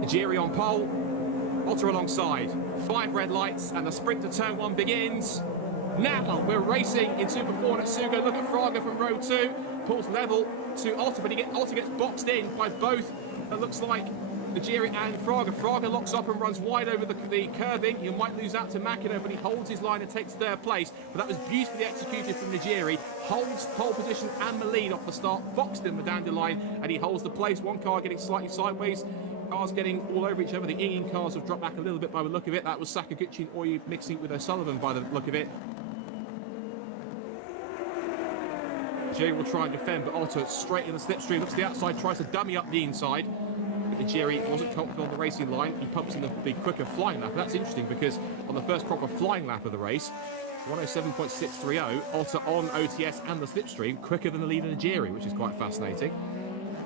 Najiri on pole, Otter alongside. 5 red lights and the sprint to turn 1 begins. Now we're racing in Super 4 at Sugo. Look at Fraga from row 2. Pulls level to Otter, but Otter gets boxed in by both. It looks like Najiri and Fraga. Fraga locks up and runs wide over the curving. He might lose out to Makino, but he holds his line and takes 3rd place. But that was beautifully executed from Najiri. Holds pole position and the lead off the start. Boxed in the dandelion, and he holds the place. One car getting slightly sideways. Cars getting all over each other. The Ingin cars have dropped back a little bit by the look of it. That was Sakaguchi and Oyu mixing with O'Sullivan by the look of it. Jerry will try and defend, but Otto straight in the slipstream. Looks to the outside, tries to dummy up the inside. But Jerry wasn't confident on the racing line. He pumps in the quicker flying lap. That's interesting because on the first proper flying lap of the race, 107.630, Otter on OTS and the slipstream, quicker than the leader Jerry, which is quite fascinating.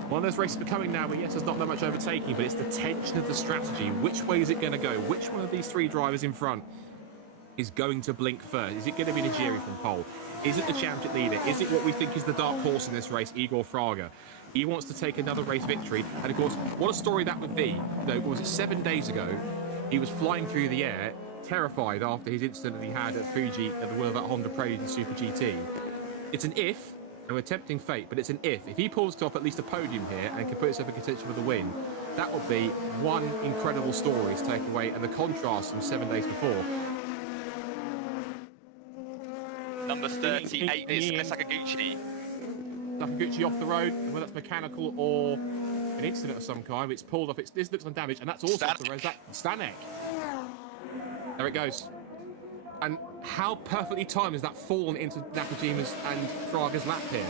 One of those races becoming now where, yes, there's not that much overtaking, but it's the tension of the strategy. Which way is it going to go? Which one of these 3 drivers in front is going to blink first? Is it going to be Najiri from pole? Is it the championship leader? Is it what we think is the dark horse in this race, Igor Fraga? He wants to take another race victory. And of course, what a story that would be. Though, was it 7 days ago? He was flying through the air, terrified after his incident that he had at Fuji at the wheel of that Honda Prelude in Super GT. It's an if, and we're tempting fate, but it's an if. If he pulls off at least a podium here and can put himself in contention for the win, that would be one incredible story to take away, and the contrast from 7 days before. Number 38 is Sakaguchi. Sakaguchi off the road, whether that's mechanical or an incident of some kind. It's pulled off. This looks undamaged, and that's also off the road. Stanek. There it goes. And how perfectly timed is that fallen into Nakajima's and Fraga's lap here?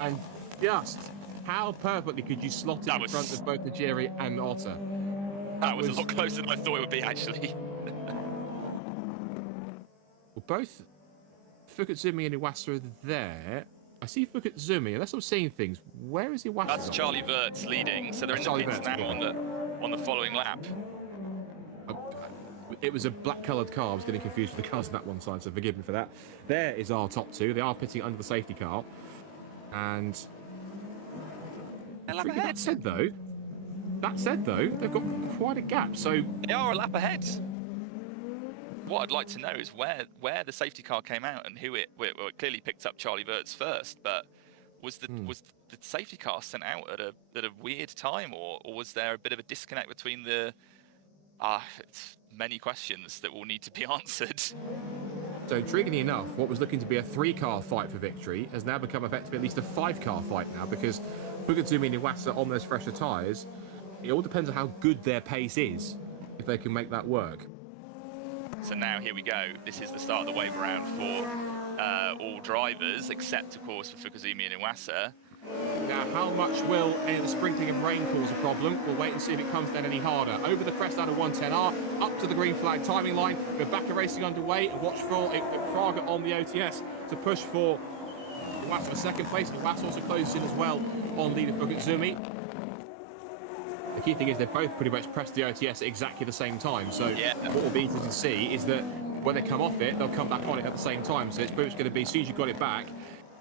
And just how perfectly could you slot it in front of both Najiri and Otter? That was a lot closer than I thought it would be, actually. Well, both Fukutsumi and Iwasa are there. I see Fukutsumi, unless I'm seeing things. Where is Iwasa? That's Charlie Wirtz leading, so they're in the pits now on the following lap. It was a black-coloured car. I was getting confused with the cars on that one side, so forgive me for that. There is our top 2. They are pitting under the safety car. And that said, though, they've got quite a gap. So they are a lap ahead. What I'd like to know is where the safety car came out and who it clearly picked up Charlie Wirtz first, but was the safety car sent out at a weird time, or was there a bit of a disconnect between the it's many questions that will need to be answered. So intriguingly enough, what was looking to be a 3-car fight for victory has now become effectively at least a 5-car fight now, because Fukutsumi and Iwasa on those fresher tyres, it all depends on how good their pace is, if they can make that work. So now here we go. This is the start of the wave around for all drivers, except of course for Fukutsumi and Iwasa. Now, how much will any of the sprinkling and rain cause a problem? We'll wait and see if it comes down any harder. Over the crest out of 110R, up to the green flag timing line. We're back to racing underway. Watch for Fraga on the OTS to push for Iwasa for 2nd place. Iwasa also closes in as well on leader Fukutsumi. The key thing is they've both pretty much pressed the OTS at exactly the same time. So what will be interesting to see is that when they come off it, they'll come back on it at the same time. So it's pretty much going to be, as soon as you've got it back,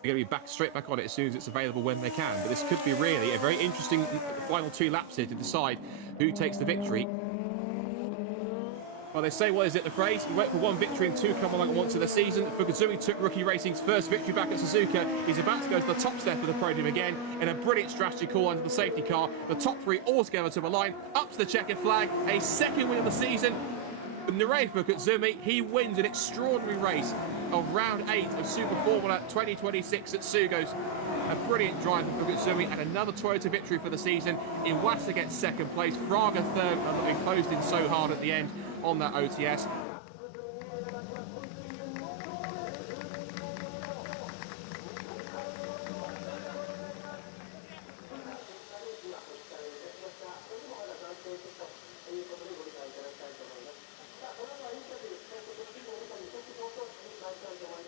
they're going to be straight back on it as soon as it's available when they can. But this could be really a very interesting final 2 laps here to decide who takes the victory. Well, they say, what is it, the phrase? You wait for 1 victory and 2 come along at once in the season. Fukutsumi took Rookie Racing's first victory back at Suzuka. He's about to go to the top step of the podium again in a brilliant strategy call under the safety car. The top 3 all together to the line, up to the checkered flag. A 2nd win of the season. Nirei Fukutsumi, he wins an extraordinary race of round 8 of Super Formula 2026 at Sugo's. A brilliant drive for Fukutsumi and another Toyota victory for the season. Iwasa gets 2nd place, Fraga 3rd, and they closed in so hard at the end on that OTS.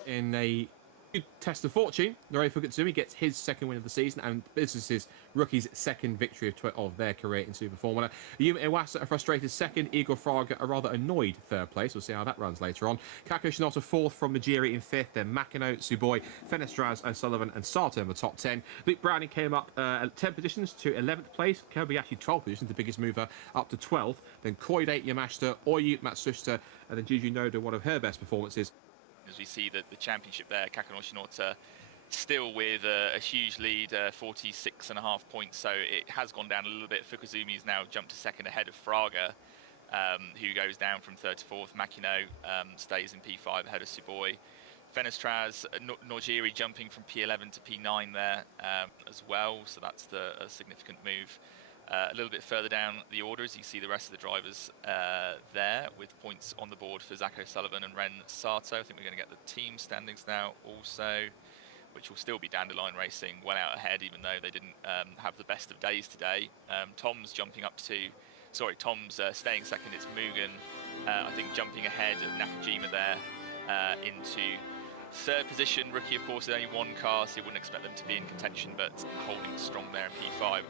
In a Good test of fortune. Norei Fukutsumi gets his second win of the season, and this is his rookie's second victory of their career in Super Formula. Yuma Iwasa, a frustrated second. Igor Fraga, a rather annoyed third place. We'll see how that runs later on. Kako Shinoda fourth from Majiri in fifth. Then Makino, Tsuboi, Fenestraz, O'Sullivan, and Sato in the top 10. Luke Browning came up 10 positions to 11th place. Kobe actually 12 positions, the biggest mover, up to 12th. Then Koide Yamashita, Oyu Matsushita, and then Juju Noda, one of her best performances. As we see the championship there, Kakano Shinota still with a huge lead, 46.5 points, so it has gone down a little bit. Fukuzumi's now jumped to second ahead of Fraga, who goes down from third to fourth. Makino stays in P5 ahead of Tsuboi. Fenestraz, Nojiri jumping from P11 to P9 there as well, so that's a significant move. A little bit further down the orders, you see the rest of the drivers there with points on the board for Zach O'Sullivan and Ren Sato. I think we're going to get the team standings now also, which will still be Dandelion Racing well out ahead, even though they didn't have the best of days today. Tom's staying second. It's Mugen, I think, jumping ahead of Nakajima there into third position. Rookie, of course, with only one car, so you wouldn't expect them to be in contention, but holding strong there in P5.